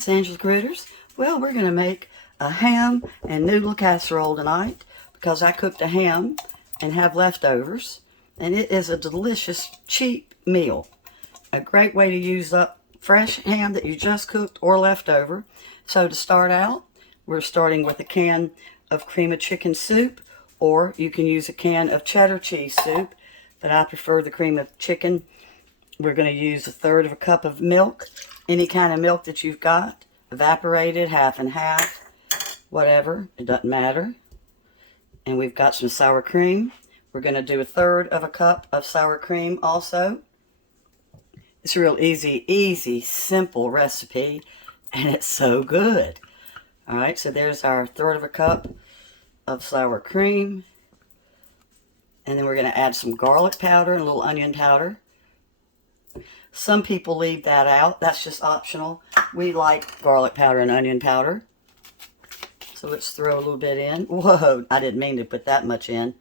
it's Angela Critters. Well, we're going to make a ham and noodle casserole tonight because I cooked a ham and have leftovers. And it is a delicious, cheap meal. A great way to use up fresh ham that you just cooked or leftover. So to start out, we're starting with a can of cream of chicken soup, or you can use a can of cheddar cheese soup, but I prefer the cream of chicken. We're going to use 1/3 of a cup of milk, any kind of milk that you've got, evaporated, half and half, whatever, it doesn't matter. And we've got some sour cream. We're going to do 1/3 of a cup of sour cream also. It's a real easy, simple recipe, and it's so good. All right, so there's our 1/3 of a cup of sour cream. And then we're going to add some garlic powder and a little onion powder. Some people leave that out. That's just optional. We like garlic powder and onion powder. So let's throw a little bit in. Whoa, I didn't mean to put that much in.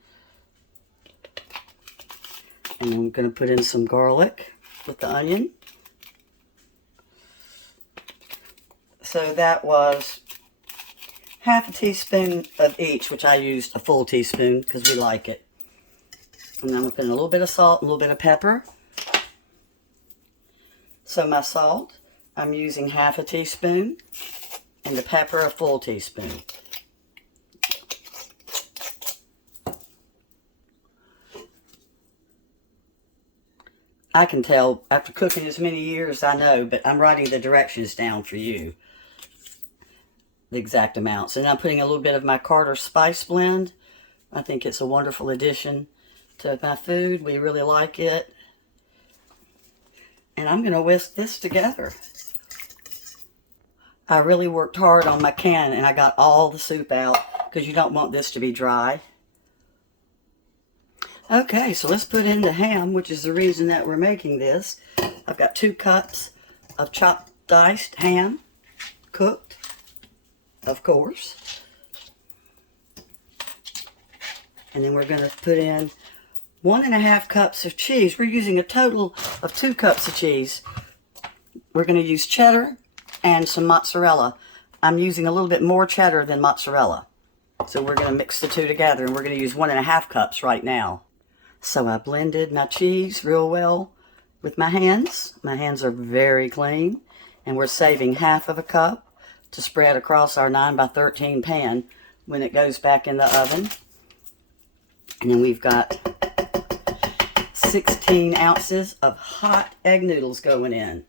And I'm going to put in some garlic with the onion. So that was half a teaspoon of each, which I used a full teaspoon because we like it. And then I'm going to put in a little bit of salt, a little bit of pepper. So my salt, I'm using half a teaspoon, and the pepper a full teaspoon. I can tell after cooking as many years, I know, but I'm writing the directions down for you. The exact amounts. And I'm putting a little bit of my Carter spice blend. I think it's a wonderful addition to my food. We really like it. And I'm going to whisk this together. I really worked hard on my can and I got all the soup out because you don't want this to be dry. Okay, so let's put in the ham, which is the reason that we're making this. I've got 2 cups of chopped diced ham, cooked, of course. And then we're going to put in 1.5 cups of cheese. We're using a total of 2 cups of cheese. We're going to use cheddar and some mozzarella. I'm using a little bit more cheddar than mozzarella. So we're going to mix the two together, and we're going to use 1.5 cups right now. So I blended my cheese real well with my hands. My hands are very clean. And we're saving half of a cup to spread across our 9x13 pan when it goes back in the oven. And then we've got 16 ounces of hot egg noodles going in.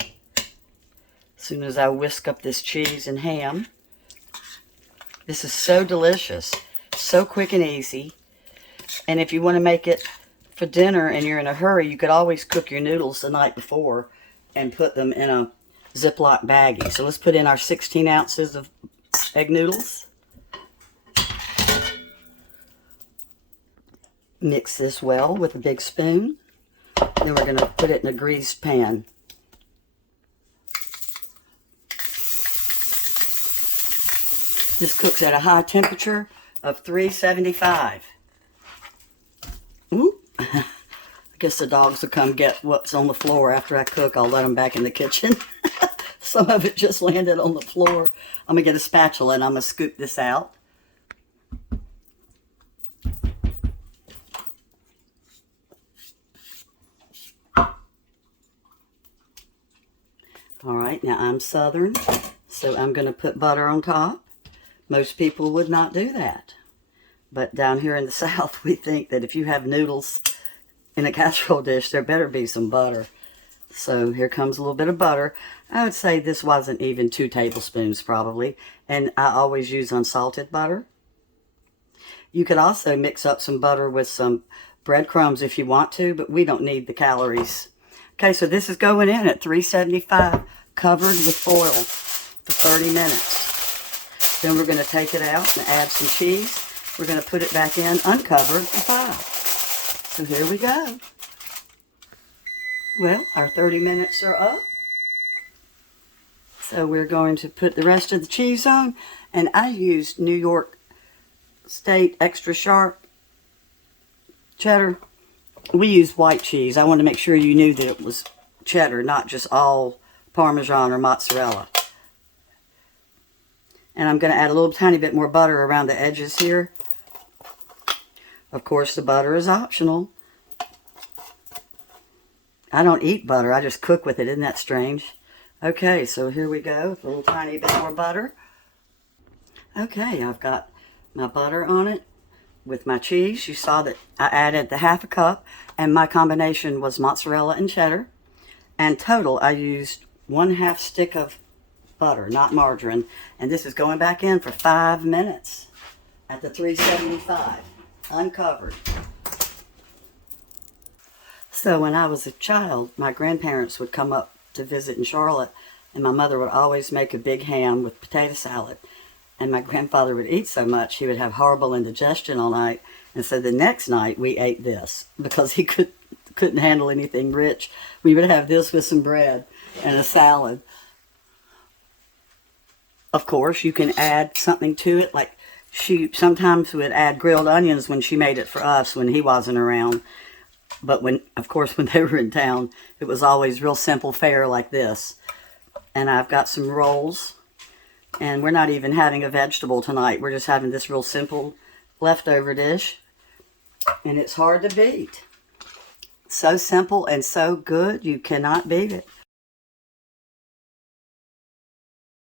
As soon as I whisk up this cheese and ham. This is so delicious, so quick and easy. And if you want to make it for dinner and you're in a hurry, you could always cook your noodles the night before and put them in a Ziploc baggie. So let's put in our 16 ounces of egg noodles. Mix this well with a big spoon. Then we're going to put it in a greased pan. This cooks at a high temperature of 375. Ooh, I guess the dogs will come get what's on the floor after I cook. I'll let them back in the kitchen. Some of it just landed on the floor. I'm going to get a spatula and I'm going to scoop this out. All right, now I'm Southern, so I'm going to put butter on top. Most people would not do that. But down here in the South, we think that if you have noodles in a casserole dish, there better be some butter. So here comes a little bit of butter. I would say this wasn't even 2 tablespoons probably. And I always use unsalted butter. You could also mix up some butter with some breadcrumbs if you want to, but we don't need the calories. Okay, so this is going in at 375, covered with foil for 30 minutes. Then we're going to take it out and add some cheese. We're going to put it back in uncovered for 5. So here we go. Well, our 30 minutes are up. So we're going to put the rest of the cheese on. And I used New York State extra sharp cheddar. We use white cheese. I wanted to make sure you knew that it was cheddar, not just all Parmesan or mozzarella. And I'm going to add a little tiny bit more butter around the edges here. Of course, the butter is optional. I don't eat butter, I just cook with it. Isn't that strange? Okay, so here we go, a little tiny bit more butter. Okay, I've got my butter on it with my cheese. You saw that I added the half a cup, and my combination was mozzarella and cheddar. And total, I used 1/2 stick of butter, not margarine. And this is going back in for 5 minutes at the 375, uncovered. So when I was a child, my grandparents would come up to visit in Charlotte, and my mother would always make a big ham with potato salad. And my grandfather would eat so much, he would have horrible indigestion all night. And so the next night, we ate this because he couldn't handle anything rich. We would have this with some bread and a salad. Of course, you can add something to it, like she sometimes would add grilled onions when she made it for us when he wasn't around. But of course, when they were in town, it was always real simple fare like this. And I've got some rolls. And we're not even having a vegetable tonight. We're just having this real simple leftover dish. And it's hard to beat. So simple and so good, you cannot beat it.